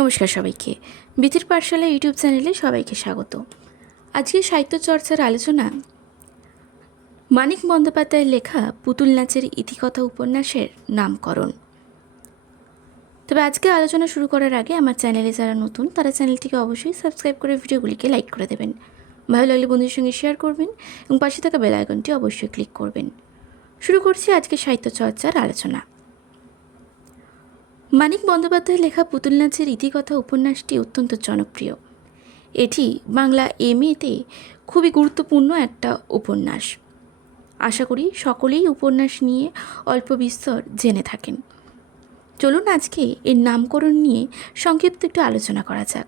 নমস্কার সবাইকে। বিথির পাঠশালা ইউটিউব চ্যানেলে সবাইকে স্বাগত। আজকে সাহিত্য চর্চার আলোচনা মানিক বন্দ্যোপাধ্যায়ের লেখা পুতুল নাচের ইতিকথা উপন্যাসের নামকরণ। তবে আজকে আলোচনা শুরু করার আগে আমার চ্যানেলে যারা নতুন, তারা চ্যানেলটিকে অবশ্যই সাবস্ক্রাইব করে ভিডিওগুলিকে লাইক করে দেবেন। ভালো লাগলে বন্ধুদের সঙ্গে শেয়ার করবেন এবং পাশে থাকা বেল আইকনটি অবশ্যই ক্লিক করবেন। শুরু করছি আজকে সাহিত্য চর্চার আলোচনা। মানিক বন্দ্যোপাধ্যায়ের লেখা পুতুল নাচের ইতিকথা উপন্যাসটি অত্যন্ত জনপ্রিয়। এটি বাংলা এম এতে খুবই গুরুত্বপূর্ণ একটা উপন্যাস। আশা করি সকলেই উপন্যাস নিয়ে অল্প বিস্তর জেনে থাকেন। চলুন আজকে এর নামকরণ নিয়ে সংক্ষিপ্ত একটু আলোচনা করা যাক।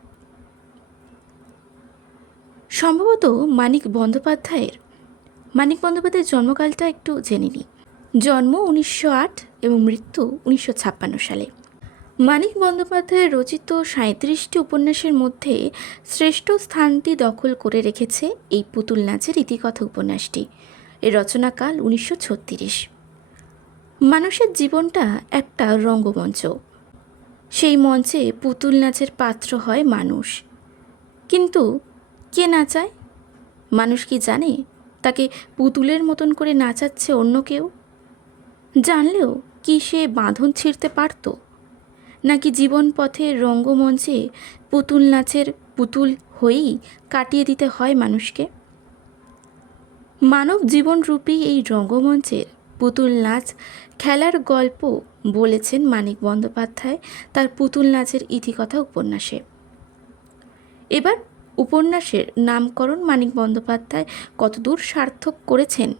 সম্ভবত মানিক বন্দ্যোপাধ্যায়ের মানিক বন্দ্যোপাধ্যায়ের জন্মকালটা একটু জেনে নিই। জন্ম উনিশশো আট এবং মৃত্যু উনিশশো ছাপ্পান্ন সালে। মানিক বন্দ্যোপাধ্যায়ের রচিত সাঁত্রিশটি উপন্যাসের মধ্যে শ্রেষ্ঠ স্থানটি দখল করে রেখেছে এই পুতুল নাচের ইতিকথা উপন্যাসটি। এর রচনাকাল উনিশশো ছত্রিশ। মানুষের জীবনটা একটা রঙ্গমঞ্চ। সেই মঞ্চে পুতুল নাচের পাত্র হয় মানুষ। কিন্তু কে নাচায়? মানুষ কি জানে? তাকে পুতুলের মতন করে নাচাচ্ছে অন্য কেউ? জানলেও কি সে বাঁধন ছিঁড়তে পারতো? নাকি জীবন পথে রঙ্গমঞ্চে পুতুল নাচের পুতুল হয়েই কাটিয়ে দিতে হয় মানুষকে? মানব জীবনরূপী এই রঙ্গমঞ্চের পুতুল নাচ খেলার গল্প বলেছেন মানিক বন্দ্যোপাধ্যায় তার পুতুল নাচের ইতিকথা উপন্যাসে। এবার উপন্যাসের নামকরণ মানিক বন্দ্যোপাধ্যায় কতদূর সার্থক করেছেন,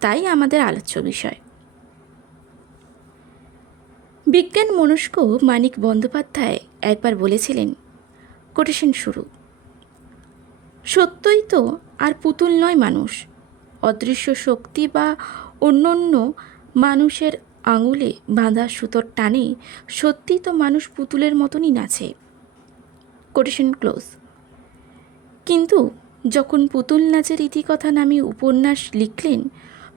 তাই আমাদের আলোচ্য বিষয়। বিজ্ঞান মনস্ক মানিক বন্দ্যোপাধ্যায় একবার বলেছিলেন, কোটেশন শুরু। সত্যই তো আর পুতুল নয় মানুষ। অদৃশ্য শক্তি বা অন্যান্য মানুষের আঙুলে বাঁধা সুতোর টানে সত্যি তো মানুষ পুতুলের মতনই নাচে। Quotation close. কিন্তু যখন পুতুল নাচের ইতিকথা নামে উপন্যাস লিখলেন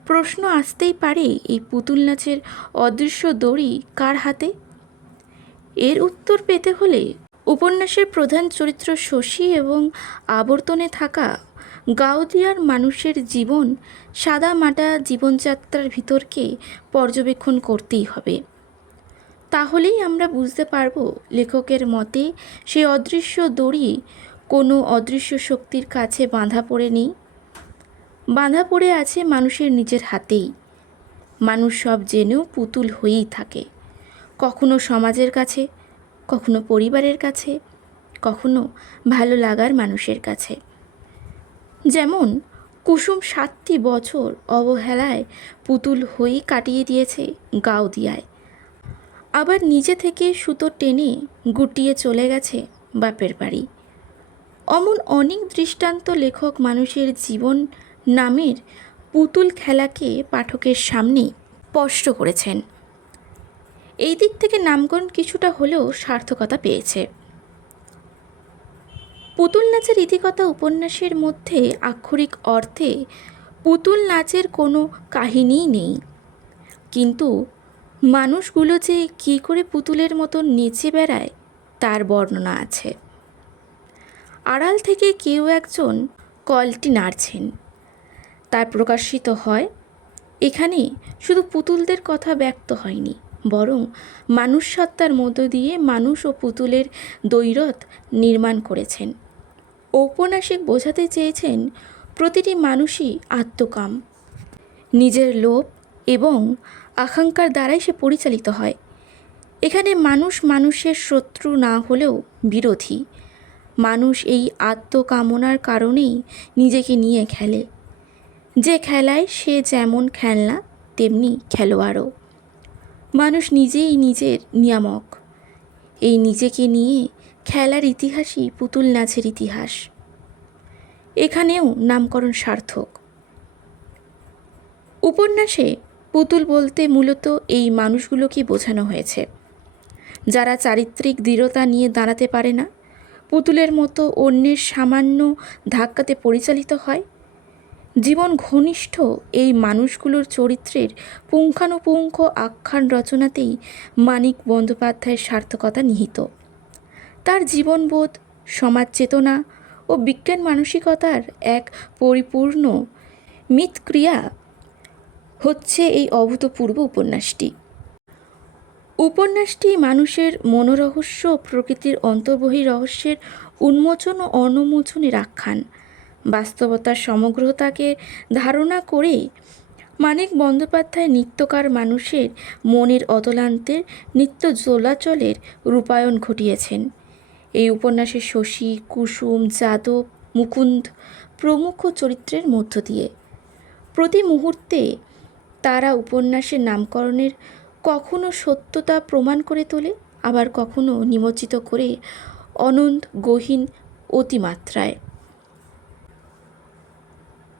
প্রশ্ন আসতেই পারে এই পুতুল নাচের অদৃশ্য দড়ি কার হাতে? এর উত্তর পেতে হলে উপন্যাসের প্রধান চরিত্র শশী এবং আবর্তনে থাকা গাউদিয়ার মানুষের জীবন সাদা মাটা জীবনযাত্রার ভিতরকে পর্যবেক্ষণ করতেই হবে। তাহলেই আমরা বুঝতে পারব লেখকের মতে সেই অদৃশ্য দড়ি কোনো অদৃশ্য শক্তির কাছে বাঁধা পড়ে নেই বাঁধা পড়ে আছে মানুষের নিজের হাতেই। মানুষ সব জেনেও পুতুল হয়েই থাকে। কখনো সমাজের কাছে, কখনো পরিবারের কাছে, কখনো ভালো লাগার মানুষের কাছে। যেমন, কুসুম সাতটি বছর অবহেলায় পুতুল হয়েই কাটিয়ে দিয়েছে গাউদিয়ায় আবার নিজে থেকে সুতো টেনে গুটিয়ে চলে গেছে বাপের বাড়ি। অমন অনেক দৃষ্টান্ত লেখক মানুষের জীবন নামের পুতুল খেলাকে পাঠকের সামনে স্পষ্ট করেছেন। এই দিক থেকে নামকরণ কিছুটা হলেও সার্থকতা পেয়েছে। পুতুল নাচের ইতিকথা উপন্যাসের মধ্যে আক্ষরিক অর্থে পুতুল নাচের কোনো কাহিনীই নেই। কিন্তু মানুষগুলো যে কী করে পুতুলের মতো নেচে বেড়ায়, তার বর্ণনা আছে। আড়াল থেকে কেউ একজন কলটি নাড়ছেন। তার প্রকাশিত হয়। এখানে শুধু পুতুলদের কথা ব্যক্ত হয়নি, বরং মানুষ সত্তার মধ্য দিয়ে মানুষ ও পুতুলের দৈরথ নির্মাণ করেছেন। ঔপন্যাসিক বোঝাতে চেয়েছেন, প্রতিটি মানুষই আত্মকাম, নিজের লোভ এবং আকাঙ্ক্ষার দ্বারাই সে পরিচালিত হয়। এখানে মানুষ মানুষের শত্রু না হলেও বিরোধী। মানুষ এই আত্মকামনার কারণেই নিজেকে নিয়ে খেলে। যে খেলায় সে যেমন খেলনা, তেমনি খেলোয়াড়ও। মানুষ নিজেই নিজের নিয়ামক। এই নিজেকে নিয়ে খেলার ইতিহাসই পুতুল নাচের ইতিহাস। এখানেও নামকরণ সার্থক। উপন্যাসে পুতুল বলতে মূলত এই মানুষগুলোকে বোঝানো হয়েছে। যারা চারিত্রিক দৃঢ়তা নিয়ে দাঁড়াতে পারে না, পুতুলের মতো অন্যের সামান্য ধাক্কাতে পরিচালিত হয় জীবন ঘনিষ্ঠ এই মানুষগুলোর চরিত্রের পুঙ্খানুপুঙ্খ আখ্যান রচনাতেই মানিক বন্দ্যোপাধ্যায়ের সার্থকতা নিহিত। তার জীবনবোধ সমাজ চেতনা ও বিজ্ঞান মানসিকতার এক পরিপূর্ণ মিতক্রিয়া হচ্ছে এই অভূতপূর্ব উপন্যাসটি। উপন্যাসটি মানুষের মনোরহস্য প্রকৃতির অন্তর্বহী রহস্যের উন্মোচন ও অনুমোচনের আখ্যান। বাস্তবতার সমগ্রতাকে ধারণা করে মানিক বন্দ্যোপাধ্যায় নিত্যকার মানুষের মনের অতলান্তের নিত্য চলাচলের রূপায়ণ ঘটিয়েছেন। এই উপন্যাসে শশী, কুসুম, যাদব, মুকুন্দ প্রমুখ চরিত্রের মধ্য দিয়ে। প্রতি মুহূর্তে তারা উপন্যাসের নামকরণের কখনো সত্যতা প্রমাণ করে তোলে, আবার কখনো নিমজ্জিত করে অনন্ত গহীন অতিমাত্রায়।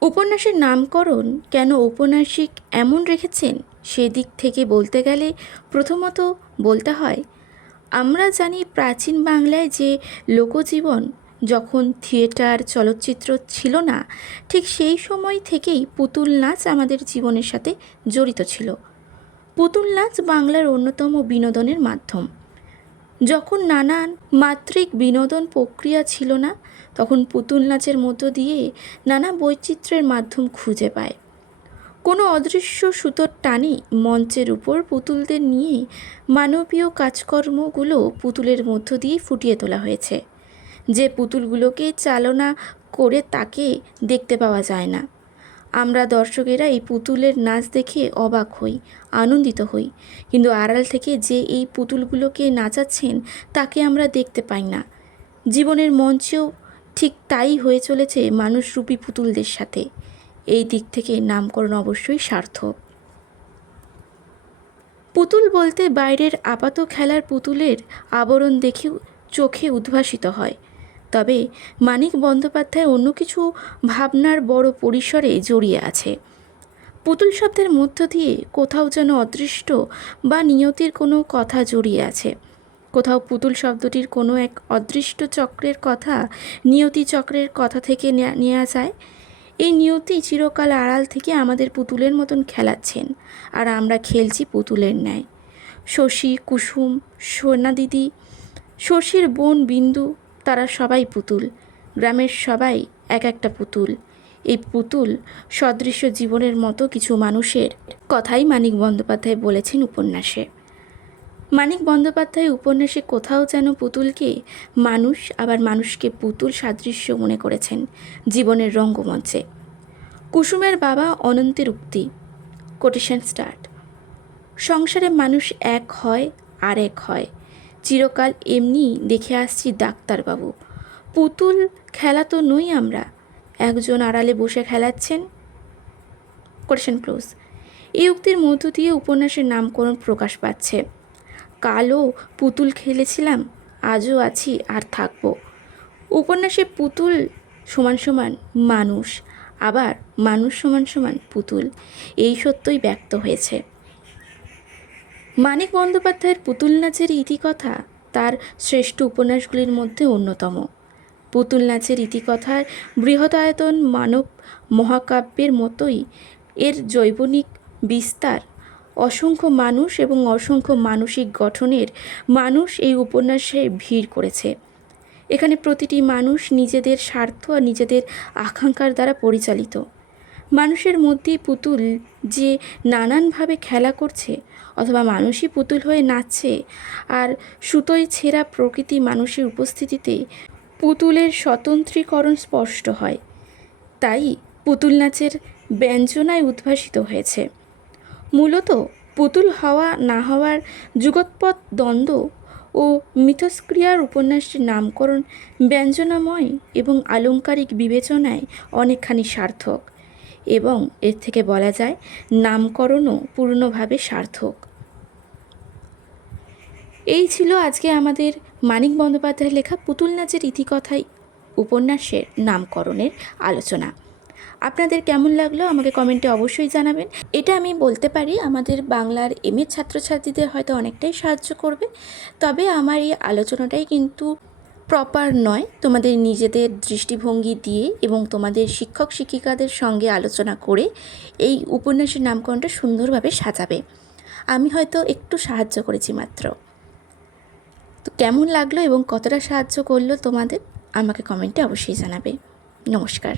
উপন্যাসের নামকরণ কেন ঔপন্যাসিক এমন রেখেছেন, সেদিক থেকে বলতে গেলে প্রথমত বলতে হয়, আমরা জানি প্রাচীন বাংলায় যে লোকজীবন যখন থিয়েটার, চলচ্চিত্র ছিল না, ঠিক সেই সময় থেকেই পুতুল নাচ আমাদের জীবনের সাথে জড়িত ছিল। পুতুল নাচ বাংলার অন্যতম বিনোদনের মাধ্যম। যখন নানান মাত্রিক বিনোদন প্রক্রিয়া ছিল না তখন পুতুল নাচের মধ্য দিয়ে নানা বৈচিত্র্যের মাধ্যম খুঁজে পায়। কোনো অদৃশ্য সুতোর টানে মঞ্চের উপর পুতুলদের নিয়ে মানবীয় কাজকর্মগুলো পুতুলের মধ্য দিয়ে ফুটিয়ে তোলা হয়েছে। যে পুতুলগুলোকে চালনা করে তাকে দেখতে পাওয়া যায় না। আমরা দর্শকেরা এই পুতুলের নাচ দেখে অবাক হই, আনন্দিত হই। কিন্তু আড়াল থেকে যে এই পুতুলগুলোকে নাচাচ্ছেন তাকে আমরা দেখতে পাই না। জীবনের মঞ্চেও ঠিক তাই হয়ে চলেছে মানুষরূপী পুতুলদের সাথে। এই দিক থেকে নামকরণ অবশ্যই সার্থক। পুতুল বলতে বাইরের আপাত খেলার পুতুলের আবরণ দেখে চোখে উদ্ভাসিত হয়। তবে মানিক বন্দ্যোপাধ্যায় অন্য কিছু ভাবনার বড় পরিসরে জড়িয়ে আছে। পুতুল শব্দের মধ্য দিয়ে কোথাও যেন অদৃষ্ট বা নিয়তির কোনো কথা জড়িয়ে আছে। কোথাও পুতুল শব্দটির কোনো এক অদৃষ্ট চক্রের কথা, নিয়তি চক্রের কথা থেকে নেওয়া যায়। এই নিয়তি চিরকাল আড়াল থেকে আমাদের পুতুলের মতন খেলাচ্ছেন, আর আমরা খেলছি পুতুলের ন্যায়। শশী, কুসুম, সোনা দিদি, শশীর বোন বিন্দু, তারা সবাই পুতুল, গ্রামের সবাই এক একটা পুতুল। এই পুতুল সদৃশ্য জীবনের মতো কিছু মানুষের কথাই মানিক বন্দ্যোপাধ্যায় বলেছেন উপন্যাসে। মানিক বন্দ্যোপাধ্যায় উপন্যাসে কোথাও যেন পুতুলকে মানুষ আবার মানুষকে পুতুল সাদৃশ্য মনে করেছেন জীবনের রঙ্গমঞ্চে। কুসুমের বাবা অনন্তের উক্তি। কোটেশন স্টার্ট সংসারে মানুষ এক হয়, আর এক হয়। চিরকাল এমনি দেখে আসছি ডাক্তারবাবু। পুতুল খেলা তো নই আমরা। একজন আড়ালে বসে খেলাচ্ছেন। কোটেশন ক্লোজ এই উক্তির মধ্য দিয়ে উপন্যাসের নামকরণ প্রকাশ পাচ্ছে। কালও পুতুল খেলেছিলাম, আজও আছি আর থাকব। উপন্যাসে পুতুল সমান সমান মানুষ, আবার মানুষ সমান সমান পুতুল, এই সত্যই ব্যক্ত হয়েছে। মানিক বন্দ্যোপাধ্যায়ের পুতুল নাচের ইতিকথা তার শ্রেষ্ঠ উপন্যাসগুলির মধ্যে অন্যতম। পুতুল নাচের ইতিকথার বৃহদায়তন মানব মহাকাব্যের মতোই এর জৈবনিক বিস্তার অসংখ্য মানুষ এবং অসংখ্য মানসিক গঠনের মানুষ এই উপন্যাসে ভিড় করেছে। এখানে প্রতিটি মানুষ নিজেদের স্বার্থ আর নিজেদের আকাঙ্ক্ষার দ্বারা পরিচালিত। মানুষের মধ্যেই পুতুল যে নানানভাবে খেলা করছে অথবা মানুষই পুতুল হয়ে নাচছে আর সুতোয় ছেঁড়া প্রকৃতি মানুষের উপস্থিতিতে পুতুলের স্বতন্ত্রীকরণ স্পষ্ট হয়। তাই পুতুল নাচের ব্যঞ্জনায় উদ্ভাসিত হয়েছে। মূলত পুতুল হওয়া, না হওয়ার যুগোৎপদ দ্বন্দ্ব ও মিথস্ক্রিয়ার উপন্যাসটির নামকরণ ব্যঞ্জনাময় এবং আলংকারিক বিবেচনায় অনেকখানি সার্থক এবং এর থেকে বলা যায় নামকরণও পূর্ণভাবে সার্থক। এই ছিল আজকে আমাদের মানিক বন্দ্যোপাধ্যায়ের লেখা পুতুল নাচের ইতিকথায় উপন্যাসের নামকরণের আলোচনা। আপনাদের কেমন লাগল আমাকে কমেন্টে অবশ্যই জানাবেন। এটা আমি বলতে পারি, আমাদের বাংলার এম এর ছাত্রছাত্রীদের হয়তো অনেকটাই সাহায্য করবে। তবে আমার এই আলোচনাটাই কিন্তু প্রপার নয়। তোমাদের নিজেদের দৃষ্টিভঙ্গি দিয়ে এবং তোমাদের শিক্ষক শিক্ষিকাদের সঙ্গে আলোচনা করে এই উপন্যাসের নামকরণটা সুন্দরভাবে সাজাবে। আমি হয়তো একটু সাহায্য করেছি মাত্র। তো কেমন লাগল এবং কতটা সাহায্য করল তোমাদের, আমাকে কমেন্টে অবশ্যই জানাবে। নমস্কার।